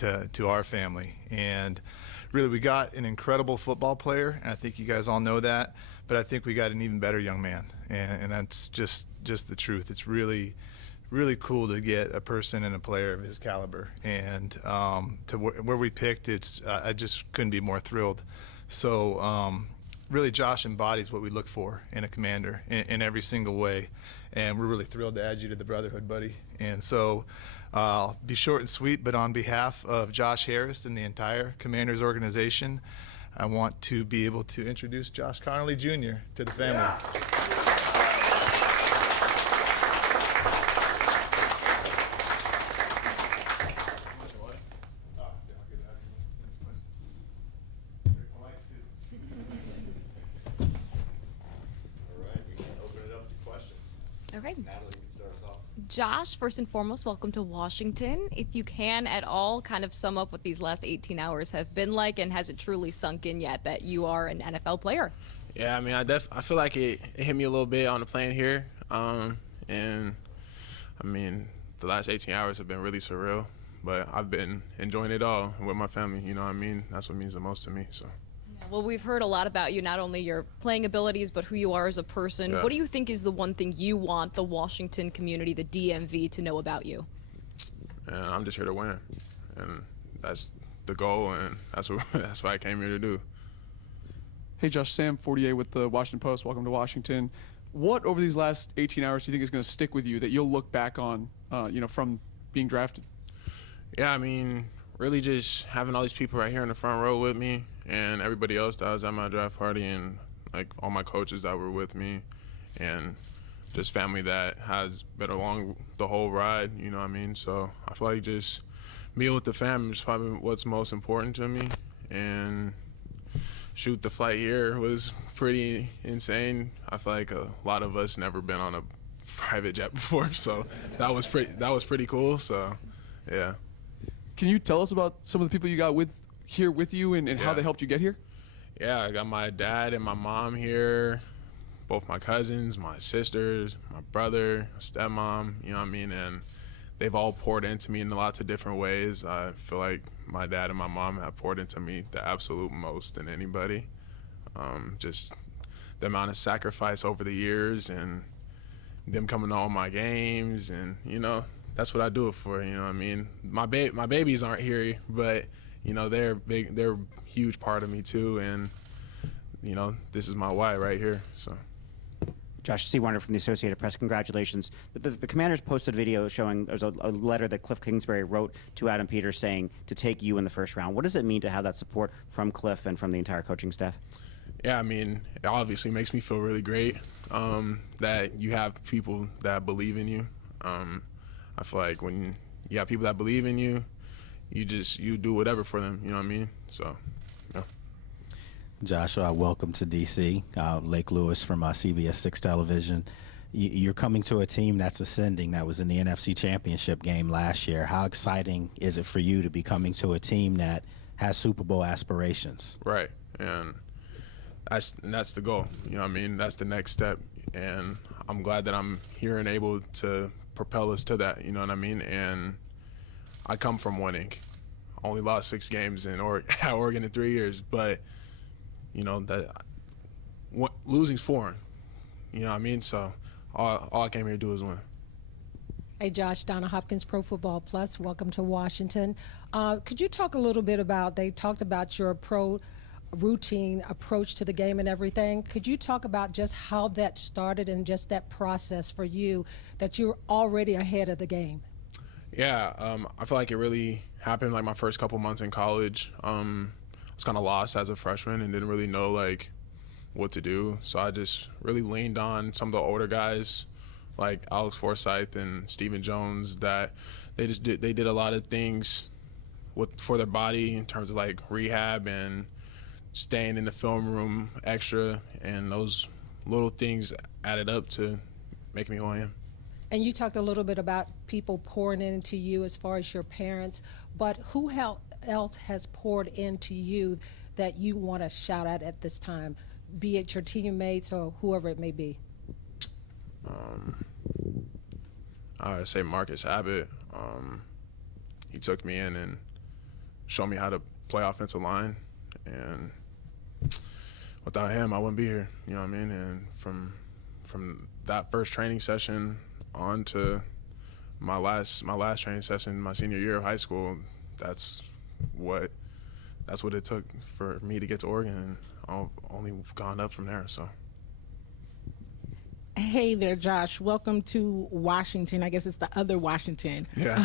to our family. And really, we got an incredible football player, and I think you guys all know that, but I think we got an even better young man, and that's just the truth. It's really cool to get a person and a player of his caliber, and to where we picked, I just couldn't be more thrilled. So really, Josh embodies what we look for in a commander in every single way, and we're really thrilled to add you to the brotherhood, buddy. And so I'll be short and sweet, but on behalf of Josh Harris and the entire Commanders organization, I want to be able to introduce Josh Conerly Jr. to the family. Yeah. Okay. Natalie, you can start us off. Josh, first and foremost, welcome to Washington. If you can at all kind of sum up what these last 18 hours have been like, and has it truly sunk in yet that you are an NFL player? Yeah, I mean, I feel like it hit me a little bit on the plane here. And I mean, the last 18 hours have been really surreal, but I've been enjoying it all with my family, you know what I mean? That's what means the most to me, so. Well, we've heard a lot about you, not only your playing abilities, but who you are as a person. Yeah. What do you think is the one thing you want the Washington community, the DMV, to know about you? And I'm just here to win, and that's the goal, and that's what I came here to do. Hey, Josh, Sam Fortier with the Washington Post. Welcome to Washington. What over these last 18 hours do you think is going to stick with you that you'll look back on, from being drafted? Yeah, I mean, really just having all these people right here in the front row with me, and everybody else that was at my draft party, and like all my coaches that were with me, and just family that has been along the whole ride, you know what I mean? So I feel like just being with the family is probably what's most important to me. And shoot, the flight here was pretty insane. I feel like a lot of us never been on a private jet before, so that was pretty cool. So yeah. Can you tell us about some of the people you got here with you and how they helped you get here? Yeah, I got my dad and my mom here, both my cousins, my sisters, my brother, my stepmom, you know what I mean? And they've all poured into me in lots of different ways. I feel like my dad and my mom have poured into me the absolute most than anybody. Just the amount of sacrifice over the years and them coming to all my games, and, that's what I do it for, you know what I mean? My babies aren't here, but, they're a huge part of me too, and, this is my why right here, so. Josh C. Warner from the Associated Press, congratulations. The Commanders posted a video showing there's a letter that Cliff Kingsbury wrote to Adam Peters saying to take you in the first round. What does it mean to have that support from Cliff and from the entire coaching staff? Yeah, I mean, it obviously makes me feel really great that you have people that believe in you. I feel like when you have people that believe in you, you do whatever for them, you know what I mean? So, yeah. Joshua, welcome to D.C. Lake Lewis from CBS 6 Television. You're coming to a team that's ascending, that was in the NFC Championship game last year. How exciting is it for you to be coming to a team that has Super Bowl aspirations? Right, and that's the goal, you know what I mean? That's the next step, and I'm glad that I'm here and able to propel us to that, you know what I mean? And I come from winning. Only lost 6 games at Oregon in 3 years, but losing's foreign, you know what I mean? So all I came here to do is win. Hey, Josh, Donna Hopkins, Pro Football Plus. Welcome to Washington. Could you talk a little bit they talked about your routine approach to the game and everything. Could you talk about just how that started and just that process for you, that you're already ahead of the game? Yeah, I feel like it really happened like my first couple months in college. I was kind of lost as a freshman and didn't really know what to do. So I just really leaned on some of the older guys like Alex Forsythe and Stephen Jones that they did a lot of things for their body in terms of like rehab and staying in the film room extra, and those little things added up to making me who I am. And you talked a little bit about people pouring into you as far as your parents, but who else has poured into you that you want to shout out at this time, be it your teammates or whoever it may be? I would say Marcus Abbott. He took me in and show me how to play offensive line, and without him, I wouldn't be here. You know what I mean? And from that first training session on to my last training session, my senior year of high school, that's what it took for me to get to Oregon, and I've only gone up from there. So. Hey there, Josh. Welcome to Washington. I guess it's the other Washington. Yeah.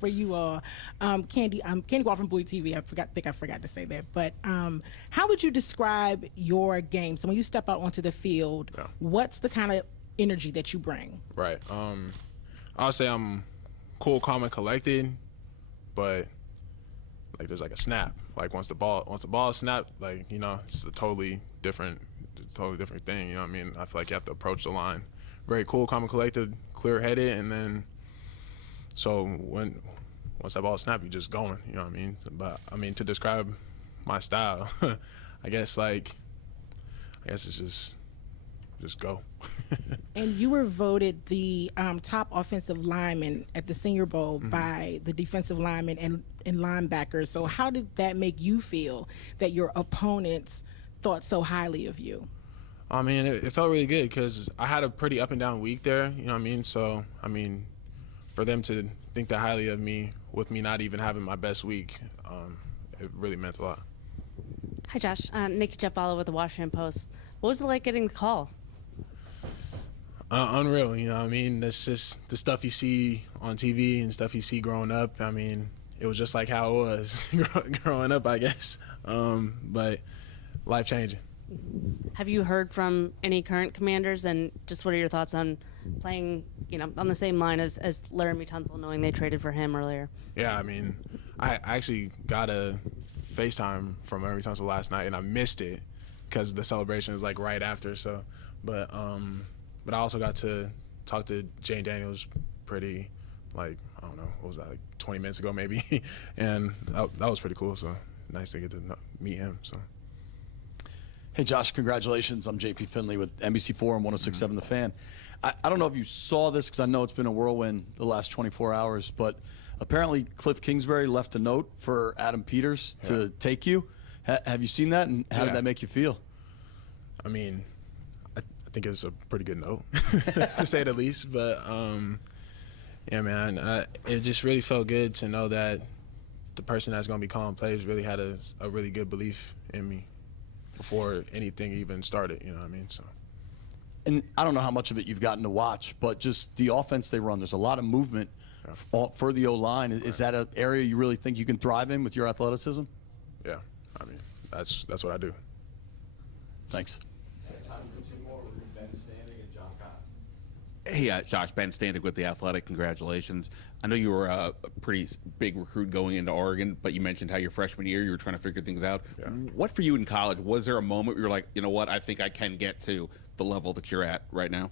For you all. Candy Wall from Bowie TV. I forgot to say that. But how would you describe your game? So when you step out onto the field, Yeah. what's the kind of energy that you bring? Right. I'll say I'm cool, calm, and collected, but like there's like a snap. Like once the ball is snapped, like, you know, it's a totally different thing. You know what I mean? I feel like you have to approach the line very cool, calm, and collected, clear-headed, and then so once that ball is snapped, you're just going. You know what I mean? But I mean, to describe my style, I guess it's just go. And you were voted the top offensive lineman at the Senior Bowl by the defensive linemen and linebackers. So how did that make you feel that your opponents thought so highly of you? I mean, it felt really good because I had a pretty up and down week there. You know what I mean? So, I mean, for them to think that highly of me with me not even having my best week, it really meant a lot. Hi, Josh. Nikki Jeffala with the Washington Post. What was it like getting the call? Unreal, you know what I mean? That's just the stuff you see on TV and stuff you see growing up. I mean, it was just like how it was growing up, I guess. But life-changing. Have you heard from any current commanders, and just what are your thoughts on playing, you know, on the same line as Laramie Tunsil, knowing they traded for him earlier? Yeah, I mean, I actually got a FaceTime from Laramie Tunsil last night, and I missed it because the celebration is like right after. So, but I also got to talk to Jane Daniels pretty, like, I don't know, what was that, like 20 minutes ago maybe, and that was pretty cool. So nice to get to meet him. So. Hey, Josh, congratulations. I'm JP Finley with NBC4 and 106.7 The Fan. I don't know if you saw this because I know it's been a whirlwind the last 24 hours, but apparently Cliff Kingsbury left a note for Adam Peters to take you. Have you seen that, and how did that make you feel? I mean, I think it's a pretty good note, to say the least. But, yeah, man, it just really felt good to know that the person that's going to be calling plays really had a really good belief in me before anything even started, you know what I mean? So. And I don't know how much of it you've gotten to watch, but just the offense they run, there's a lot of movement for the O-line. Is that an area you really think you can thrive in with your athleticism? Yeah, I mean, that's what I do. Thanks. Hey, Josh, Ben Standig with The Athletic. Congratulations. I know you were a pretty big recruit going into Oregon, but you mentioned how your freshman year you were trying to figure things out. Yeah. What for you in college? Was there a moment where you were like, you know what, I think I can get to the level that you're at right now?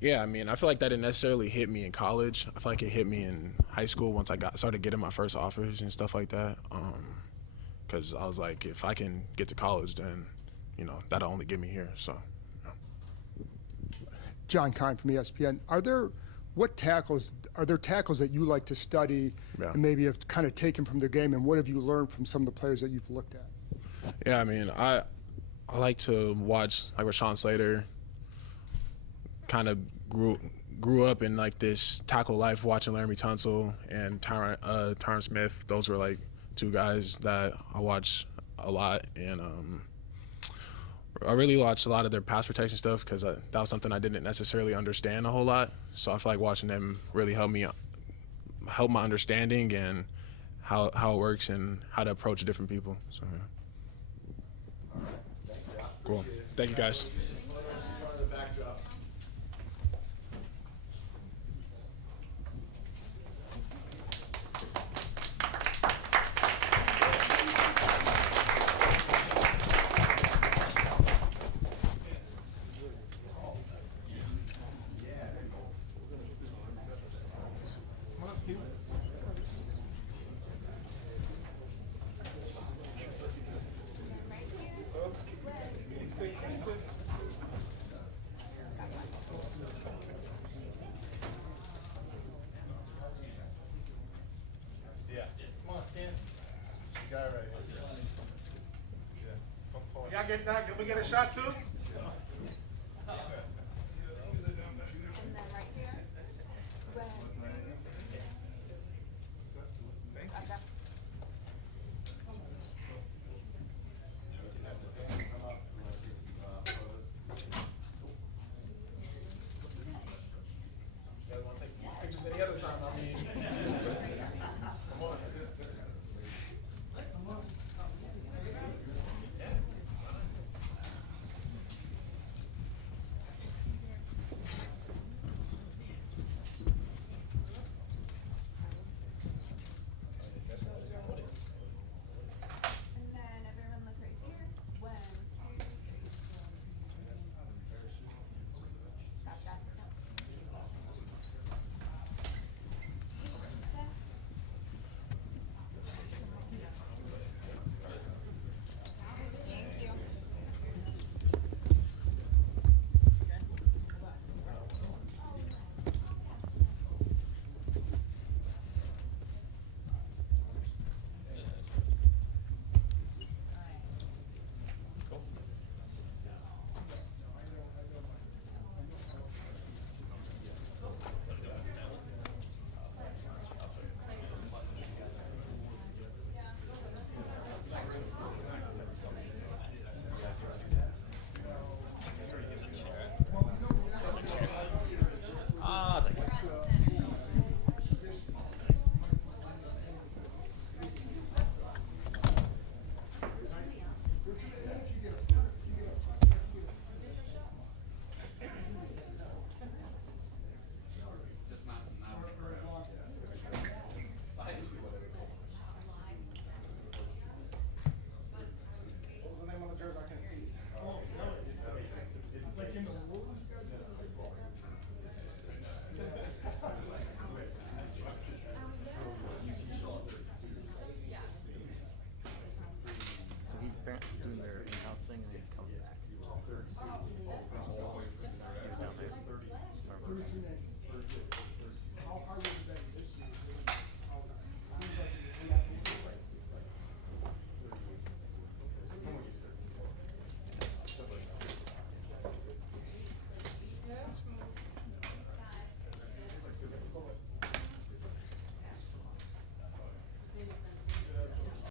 Yeah, I mean, I feel like that didn't necessarily hit me in college. I feel like it hit me in high school once I started getting my first offers and stuff like that. Because I was like, if I can get to college, then, you know, that'll only get me here. So. John Kine from ESPN. Are there tackles that you like to study and maybe have kind of taken from the game, and what have you learned from some of the players that you've looked at? Yeah, I mean, I like to watch like Rashawn Slater. Kind of grew up in like this tackle life, watching Laramie Tunsil and Tyron Smith. Those were like two guys that I watch a lot, and I really watched a lot of their pass protection stuff because that was something I didn't necessarily understand a whole lot. So I feel like watching them really help my understanding and how it works and how to approach different people. So yeah. Cool. Thank you, guys. right. Yeah. Y'all get that? Can we get a shot too?